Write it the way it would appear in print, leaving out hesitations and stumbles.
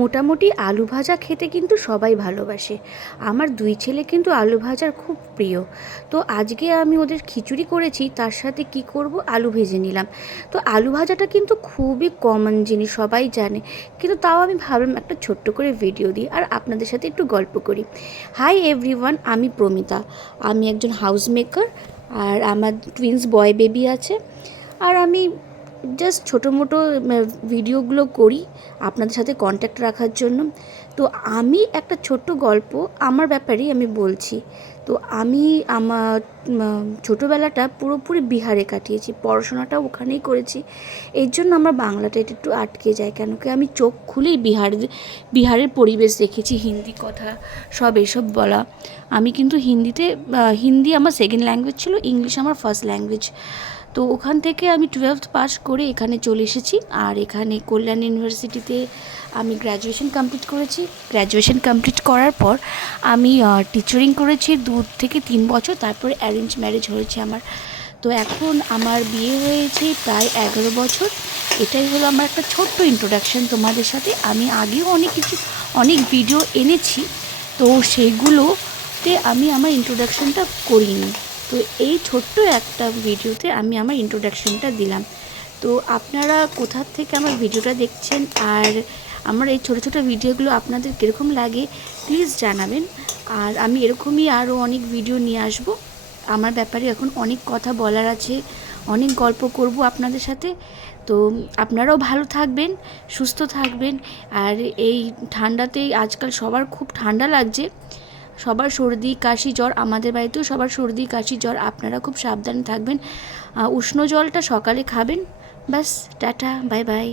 মোটামুটি আলু ভাজা খেতে কিন্তু সবাই ভালোবাসে। আমার 2 ছেলে কিন্তু আলু ভাজার খুব প্রিয়। তো আজকে আমি ওদের খিচুড়ি করেছি, তার সাথে কি করব, আলু ভেজে নিলাম। তো আলু ভাজাটা কিন্তু খুবই কমন জিনিস, সবাই জানে। কিন্তু তাও আমি ভাবলাম একটা ছোট্ট করে ভিডিও দিই আর আপনাদের সাথে একটু গল্প করি। হাই এভরিওয়ান, আমি প্রমিতা। আমি একজন হাউস মেকার আর আমার টুইন্স বয় বেবি আছে। আর আমি জাস্ট ছোটো মোটো ভিডিওগুলো করি আপনাদের সাথে কন্ট্যাক্ট রাখার জন্য। তো আমি একটা ছোট্ট গল্প আমার ব্যাপারেই আমি বলছি। তো আমি আমার ছোটোবেলাটা পুরোপুরি বিহারে কাটিয়েছি, পড়াশোনাটাও ওখানেই করেছি। এর জন্য আমার বাংলাটা এটা একটু আটকে যায়, কেন কি আমি চোখ খুলেই বিহারের পরিবেশ দেখেছি, হিন্দি কথা সব এসব বলা। আমি কিন্তু হিন্দি আমার সেকেন্ড ল্যাঙ্গুয়েজ ছিল, ইংলিশ আমার ফার্স্ট ল্যাঙ্গুয়েজ। তো ওখান থেকে আমি 12th পাস করে এখানে চলে এসেছি। আর এখানে কল্যাণ ইউনিভার্সিটিতে আমি গ্র্যাজুয়েশন কমপ্লিট করেছি। গ্র্যাজুয়েশন কমপ্লিট করার পর আমি টিচারিং করেছি 2 থেকে 3 বছর, তারপরে অ্যারেঞ্জ ম্যারেজ হয়েছে আমার। তো এখন আমার বিয়ে হয়েছে প্রায় 11 বছর। এটাই হলো আমার একটা ছোট্ট ইন্ট্রোডাকশান তোমাদের সাথে। আমি আগেও অনেক ভিডিও এনেছি, তো সেইগুলোতে আমি আমার ইন্ট্রোডাকশানটা করিনি। তো এই ছোট্ট একটা ভিডিওতে আমি আমার ইন্ট্রোডাকশানটা দিলাম। তো আপনারা কোথা থেকে আমার ভিডিওটা দেখছেন আর আমার এই ছোটো ছোটো ভিডিওগুলো আপনাদের কীরকম লাগে প্লিজ জানাবেন। আর আমি এরকমই আরও অনেক ভিডিও নিয়ে আসব। আমার ব্যাপারে এখন অনেক কথা বলার আছে, অনেক গল্প করব আপনাদের সাথে। তো আপনারাও ভালো থাকবেন, সুস্থ থাকবেন। আর এই ঠান্ডাতেই আজকাল সবার খুব ঠান্ডা লাগছে, সবার সর্দি কাশি জ্বর, আমাদের বাড়িতেও সবার সর্দি কাশি জ্বর। আপনারা খুব সাবধানে থাকবেন, উষ্ণ জলটা সকালে খাবেন। ব্যাস, টাটা, বাই বাই।